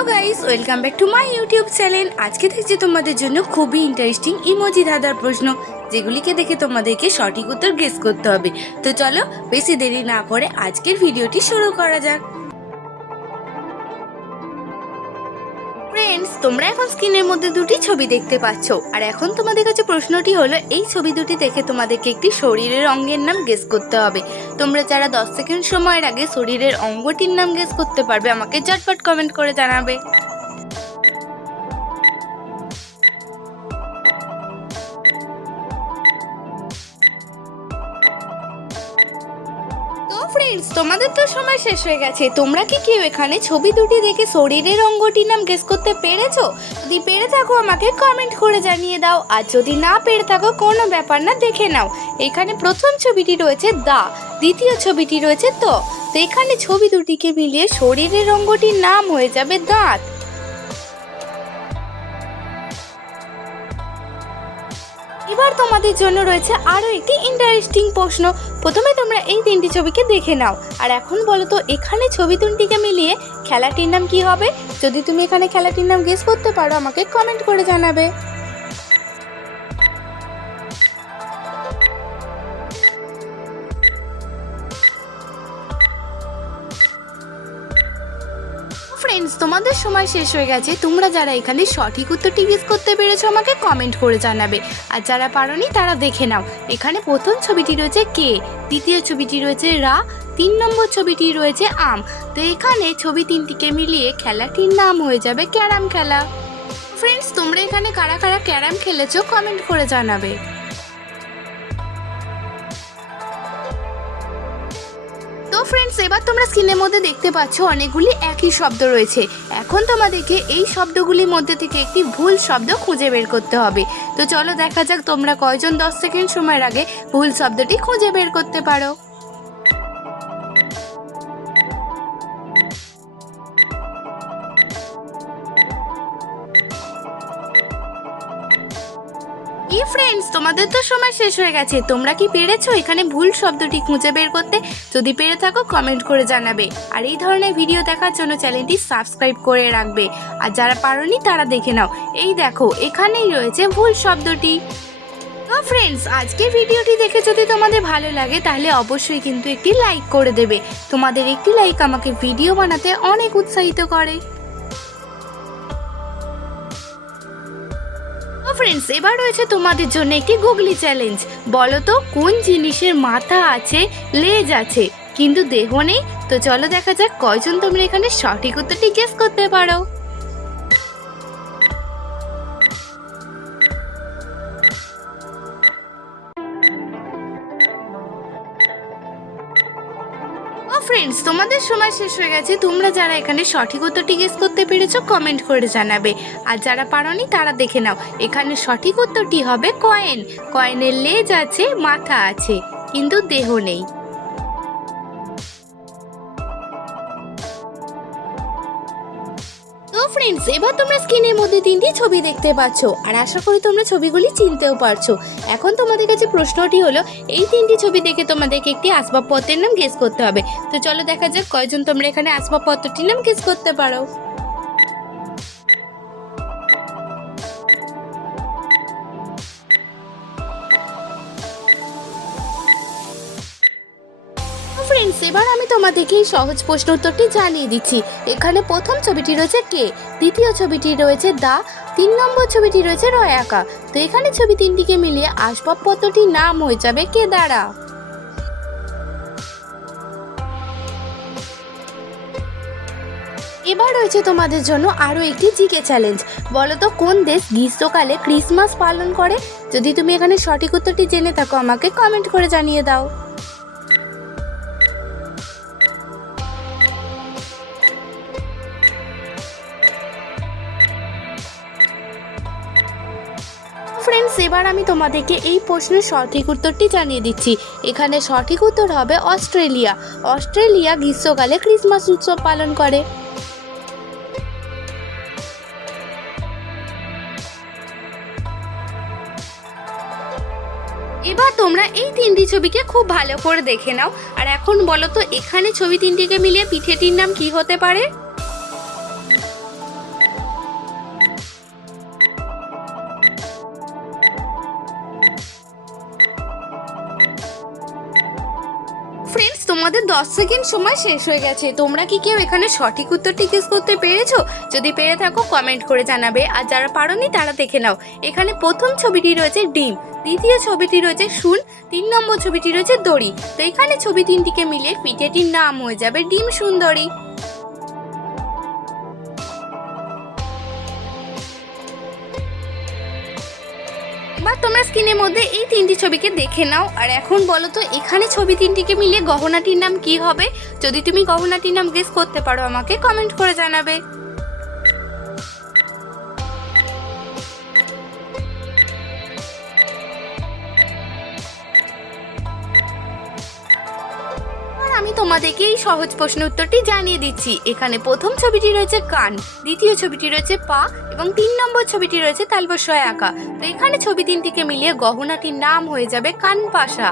Hello guys, welcome back to my YouTube channel. আজকে দেখছি তোমাদের জন্য খুবই ইন্টারেস্টিং ইমোজি ধাঁধার প্রশ্ন, যেগুলিকে দেখে তোমাদেরকে সঠিক উত্তর গেস করতে হবে। তো চলো বেশি দেরি না করে আজকের ভিডিওটি শুরু করা যাক। ফ্রেন্ডস, তোমরা এখন স্ক্রিনের মধ্যে দুটি ছবি দেখতে পাচ্ছ, আর এখন তোমাদের কাছে প্রশ্নটি হলো এই ছবি দুটি দেখে তোমাদেরকে একটি শরীরের অঙ্গের নাম গেস করতে হবে। তোমরা যারা 10 সেকেন্ড সময়ের আগে শরীরের অঙ্গটির নাম গেস করতে পারবে আমাকে ঝটপট কমেন্ট করে জানাবে। ফ্রেন্ডস, তোমাদের তো সময় শেষ হয়ে গেছে। তোমরা কি কেউ এখানে ছবি দুটি দেখে শরীরের অঙ্গটির নাম গেস করতে পেরেছো? যদি পেরে থাকো আমাকে কমেন্ট করে জানিয়ে দাও, আর যদি না পেরে থাকো কোনো ব্যাপার না, দেখে নাও। এখানে প্রথম ছবিটি রয়েছে দা, দ্বিতীয় ছবিটি রয়েছে তো এখানে ছবি দুটিকে মিলিয়ে শরীরের অঙ্গটির নাম হয়ে যাবে দাঁত। এবার তোমাদের জন্য রয়েছে আরো একটি ইন্টারেস্টিং প্রশ্ন। প্রথমে তোমরা এই তিনটি ছবিকে দেখে নাও, আর এখন বলো তো এখানে ছবি তিনটিকে মিলিয়ে খেলাটির নাম কি হবে? যদি তুমি এখানে খেলাটির নাম গেস করতে পারো আমাকে কমেন্ট করে জানাবে। ফ্রেন্ডস, তোমাদের সময় শেষ হয়ে গেছে। তোমরা যারা এখানে সঠিক উত্তরটি গেস করতে পেরেছো আমাকে কমেন্ট করে জানাবে, আর যারা পারোনি তারা দেখে নাও। এখানে প্রথম ছবিটি রয়েছে কে, দ্বিতীয় ছবিটি রয়েছে রা, 3 নম্বর ছবিটি রয়েছে আম। তো এখানে ছবি তিনটিকে মিলিয়ে খেলাটির নাম হয়ে যাবে ক্যারাম খেলা। ফ্রেন্ডস, তোমরা এখানে কারা কারা ক্যারাম খেলেছো কমেন্ট করে জানাবে। তো ফ্রেন্ডস, এবার তোমরা স্ক্রিনের মধ্যে দেখতে পাচ্ছ অনেকগুলি একই শব্দ রয়েছে। এখন তোমাদেরকে এই শব্দগুলির মধ্যে থেকে একটি ভুল শব্দ খুঁজে বের করতে হবে। তো চলো দেখা যাক তোমরা কয়জন 10 সেকেন্ড সময়ের আগে ভুল শব্দটি খুঁজে বের করতে পারো। ফ্রেন্ডস, তোমাদের তো সময় শেষ হয়ে গেছে। তোমরা কি পেরেছো এখানে ভুল শব্দটি খুঁজে বের করতে? যদি পেরে থাকো কমেন্ট করে জানাবে, আর এই ধরনের ভিডিও দেখার জন্য চ্যানেলটি সাবস্ক্রাইব করে রাখবে। আর যারা পারোনি তারা দেখে নাও, এই দেখো এখানেই রয়েছে ভুল শব্দটি। তো ফ্রেন্ডস, আজকের ভিডিওটি দেখে যদি তোমাদের ভালো লাগে তাহলে অবশ্যই কিন্তু একটি লাইক করে দেবে। তোমাদের একটি লাইক আমাকে ভিডিও বানাতে অনেক উৎসাহিত করে। ফ্রেন্ডস, এবার রয়েছে তোমাদের জন্য একটি গুগলি চ্যালেঞ্জ। বলো তো কোন জিনিসের মাথা আছে, লেজ আছে, কিন্তু দেহ নেই? তো চলো দেখা যাক কয়জন তোমরা এখানে সঠিক উত্তরটি গেস করতে পারো। ফ্রেন্ডস, তোমাদের সময় শেষ হয়ে গেছে। তোমরা যারা এখানে সঠিক উত্তরটি গেস করতে পেরেছো কমেন্ট করে জানাবে, আর যারা পারোনি তারা দেখে নাও। এখানে সঠিক উত্তরটি হবে কয়েন। কয়েনের লেজ আছে, মাথা আছে, কিন্তু দেহ নেই। তো ফ্রেন্ডস, এবার তোমরা স্ক্রিনের মধ্যে তিনটি ছবি দেখতে পাচ্ছ, আর আশা করি তোমরা ছবিগুলি চিনতেও পারছো। এখন তোমাদের কাছে প্রশ্নটি হলো এই তিনটি ছবি দেখে তোমাদেরকে একটি আসবাবপত্রের নাম গেস করতে হবে। তো চলো দেখা যাক কয়জন তোমরা এখানে আসবাবপত্রটির নাম গেস করতে পারো। ফ্রেন্ডস, এবার আমি তোমাদেরকে এই সহজ প্রশ্ন উত্তরটি জানিয়ে দিচ্ছি। এখানে প্রথম ছবিটি রয়েছে কে, দ্বিতীয় ছবিটি রয়েছে দা, 3 নম্বর ছবিটি রয়েছে রয়াকা। তো এখানে ছবি তিনটিকে মিলিয়ে আসবাবপত্রটির নাম হয়ে যাবে কেদারা। এবার রয়েছে তোমাদের জন্য আরো একটি জিকে চ্যালেঞ্জ। বলো তো কোন দেশ গ্রীষ্মকালে ক্রিসমাস পালন করে? যদি তুমি এখানে সঠিক উত্তরটি জেনে থাকো আমাকে কমেন্ট করে জানিয়ে দাও। ফ্রেন্ডস, এবার আমি তোমাদেরকে এই প্রশ্নের সঠিক উত্তরটি জানিয়ে দিচ্ছি। এখানে সঠিক উত্তর হবে অস্ট্রেলিয়া। অস্ট্রেলিয়া গ্রীষ্মকালে ক্রিসমাস উৎসব পালন করে। এবার তোমরা এই তিনটি ছবিকে খুব ভালো করে দেখে নাও, আর এখন বলো তো এখানে ছবি তিনটিকে মিলিয়ে পিঠেটির নাম কি হতে পারে? তোমাদের 10 সেকেন্ড সময় শেষ হয়ে গেছে। তোমরা কি কেউ এখানে সঠিক উত্তরটি গেস করতে পেরেছো? যদি পেরে থাকো কমেন্ট করে জানাবে, আর যারা পারোনি তারা দেখে নাও। এখানে প্রথম ছবিটি রয়েছে ডিম, দ্বিতীয় ছবিটি রয়েছে শুন, 3 নম্বর ছবিটি রয়েছে দড়ি। তো এখানে ছবি তিনটিকে মিলিয়ে পিঠেটির নাম হয়ে যাবে ডিম সুন্দরী। এবার তোমরা স্ক্রিনের মধ্যে এই তিনটি ছবিকে দেখে নাও, আর এখন বলো তো এখানে ছবি তিনটিকে মিলিয়ে গহনাটির নাম কি হবে? যদি তুমি গহনাটির নাম গেস করতে পারো আমাকে কমেন্ট করে জানাবে। আমি তোমাদেরকে এই সহজ প্রশ্ন উত্তরটি জানিয়ে দিচ্ছি। এখানে প্রথম ছবিটি রয়েছে কান, দ্বিতীয় ছবিটি রয়েছে পা এবং 3 নম্বর ছবিটি রয়েছে তালবস্যয় আঁকা। তো এখানে ছবি তিনটিকে মিলিয়ে গহনাটির নাম হয়ে যাবে কানপাশা।